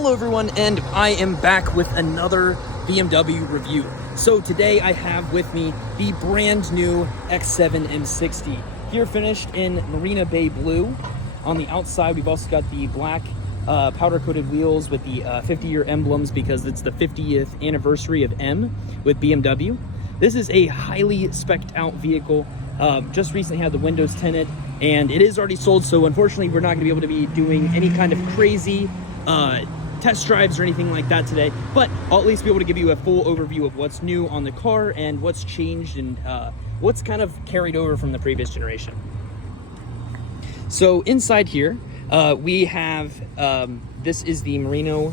Hello everyone, and I am back with another BMW review. So today I have with me the brand new X7 M60. Here finished in Marina Bay Blue. On the outside we've also got the black powder coated wheels with the 50-year emblems because it's the 50th anniversary of M with BMW. This is a highly spec'd out vehicle. Just recently had the windows tinted, and it is already sold, so unfortunately we're not going to be able to be doing any kind of crazy test drives or anything like that today, but I'll at least be able to give you a full overview of what's new on the car and what's changed and what's kind of carried over from the previous generation. So inside here we have this is the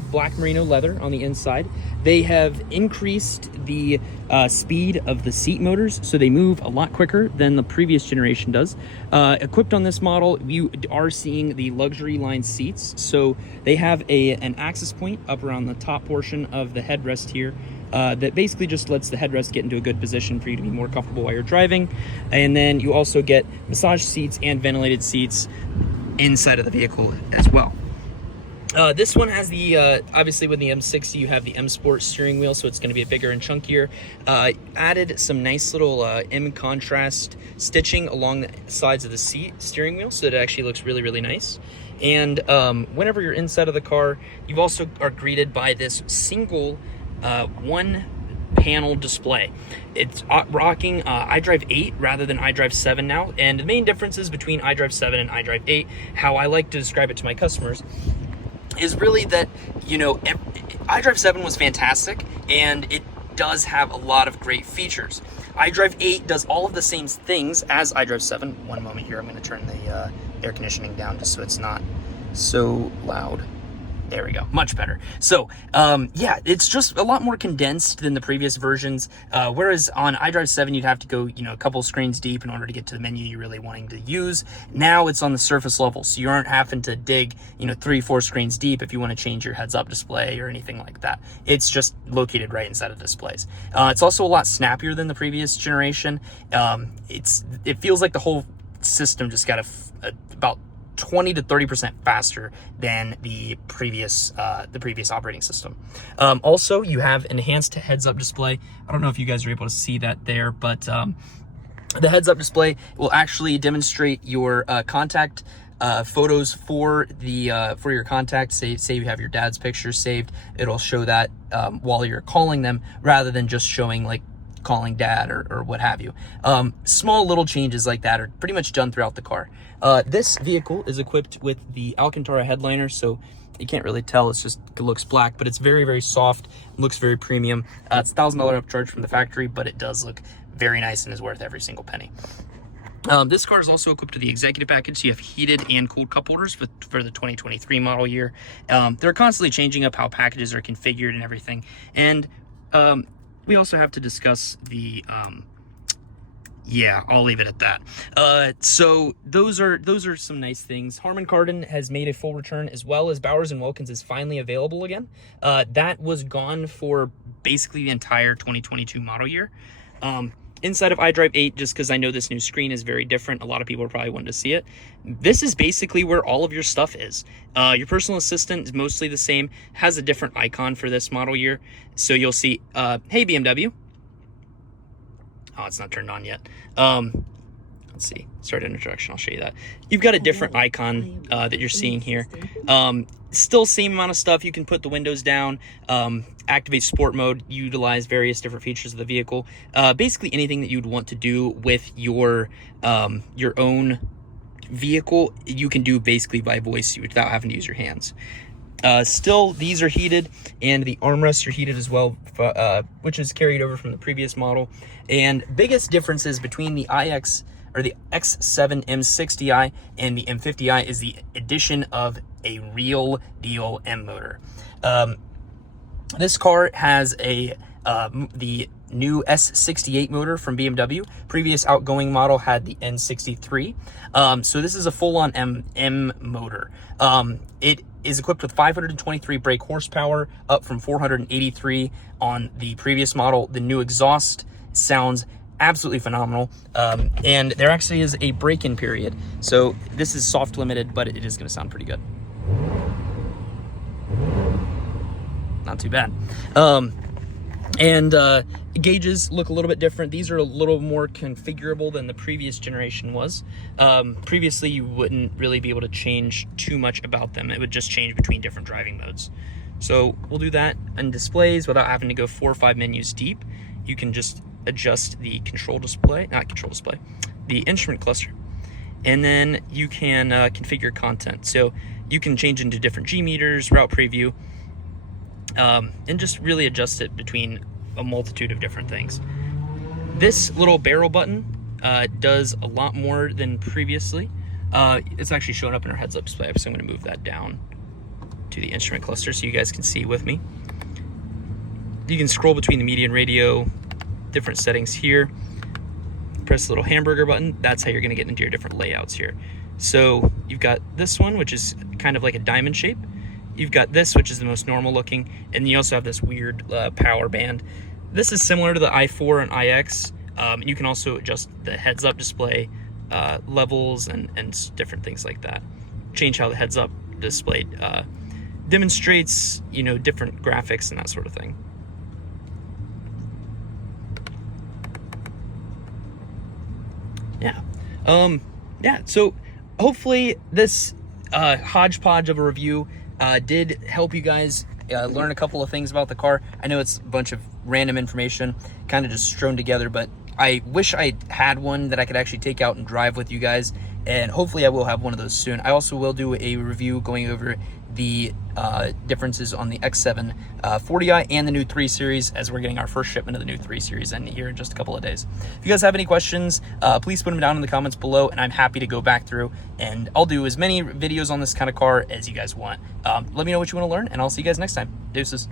black merino leather on the inside. They have increased the speed of the seat motors, so they move a lot quicker than the previous generation does. Equipped on this model, you are seeing the luxury line seats. So they have an access point up around the top portion of the headrest here that basically just lets the headrest get into a good position for you to be more comfortable while you're driving. And then you also get massage seats and ventilated seats inside of the vehicle as well. This one has the, obviously with the M60, you have the M Sport steering wheel, so it's going to be a bigger and chunkier. Added some nice little M contrast stitching along the sides of the steering wheel, so that it actually looks really, really nice. And whenever you're inside of the car, you also are greeted by this single one panel display. It's rocking iDrive 8 rather than iDrive 7 now, and the main differences between iDrive 7 and iDrive 8, how I like to describe it to my customers, is really that, you know, iDrive 7 was fantastic and it does have a lot of great features. iDrive 8 does all of the same things as iDrive 7. One moment here, I'm going to turn the air conditioning down just so it's not so loud. There we go, much better. So yeah, it's just a lot more condensed than the previous versions, whereas on iDrive 7 you'd have to go, you know, a couple screens deep in order to get to the menu you're really wanting to use. Now it's on the surface level, so you aren't having to dig, you know, 3-4 screens deep if you want to change your heads-up display or anything like that. It's just located right inside of displays. It's also a lot snappier than the previous generation. It feels like the whole system just got about 20 to 30% faster than the previous operating system. Also, you have enhanced heads-up display. I don't know if you guys are able to see that there, but the heads-up display will actually demonstrate your contact photos for your contacts. Say you have your dad's picture saved, it'll show that while you're calling them, rather than just showing like calling dad or what have you. Small little changes like that are pretty much done throughout the car. This vehicle is equipped with the Alcantara headliner, so you can't really tell, it looks black, but it's very, very soft, looks very premium. It's $1,000 upcharge from the factory, but it does look very nice and is worth every single penny. This car is also equipped with the executive package, so you have heated and cooled cup holders for the 2023 model year. They're constantly changing up how packages are configured and everything, and we also have to discuss the yeah, I'll leave it at that. So those are some nice things. Harman Kardon has made a full return, as well as Bowers & Wilkins is finally available again. That was gone for basically the entire 2022 model year. Inside of iDrive 8, just because I know this new screen is very different, a lot of people are probably wanting to see it. This is basically where all of your stuff is. Your personal assistant is mostly the same, has a different icon for this model year. So you'll see, hey BMW. Oh, it's not turned on yet. Let's see, start introduction, I'll show you that. You've got a different icon that you're seeing here. Still same amount of stuff. You can put the windows down, activate sport mode, utilize various different features of the vehicle. Basically anything that you'd want to do with your own vehicle, you can do basically by voice without having to use your hands. Still, these are heated, and the armrests are heated as well, which is carried over from the previous model. And biggest differences between the the X7 M60i and the M50i is the addition of a real deal M motor. This car has the new S68 motor from BMW. Previous outgoing model had the N63. So this is a full-on M motor. It is equipped with 523 brake horsepower, up from 483 on the previous model. The new exhaust sounds absolutely phenomenal, and there actually is a break-in period. So this is soft limited, but it is going to sound pretty good. not too bad. Gauges look a little bit different. These are a little more configurable than the previous generation was. Previously, you wouldn't really be able to change too much about them. It would just change between different driving modes. So we'll do that in displays without having to go 4 or 5 menus deep. You can just adjust the the instrument cluster. And then you can configure content. So you can change into different G meters, route preview, and just really adjust it between a multitude of different things. This little barrel button does a lot more than previously. It's actually showing up in our heads-up display, so I'm going to move that down to the instrument cluster so you guys can see with me. You can scroll between the media and radio, different settings here. Press the little hamburger button. That's how you're going to get into your different layouts here. So you've got this one, which is kind of like a diamond shape. You've got this, which is the most normal looking, and you also have this weird power band. This is similar to the i4 and iX. You can also adjust the heads-up display levels and different things like that. Change how the heads-up display demonstrates, different graphics and that sort of thing. Yeah. So hopefully this hodgepodge of a review did help you guys learn a couple of things about the car. I know it's a bunch of random information kind of just strewn together, but I wish I had one that I could actually take out and drive with you guys, and hopefully I will have one of those soon. I also will do a review going over the differences on the X7 40i and the new 3 Series, as we're getting our first shipment of the new 3 Series in here in just a couple of days. If you guys have any questions, please put them down in the comments below, and I'm happy to go back through, and I'll do as many videos on this kind of car as you guys want. Let me know what you want to learn, and I'll see you guys next time. Deuces.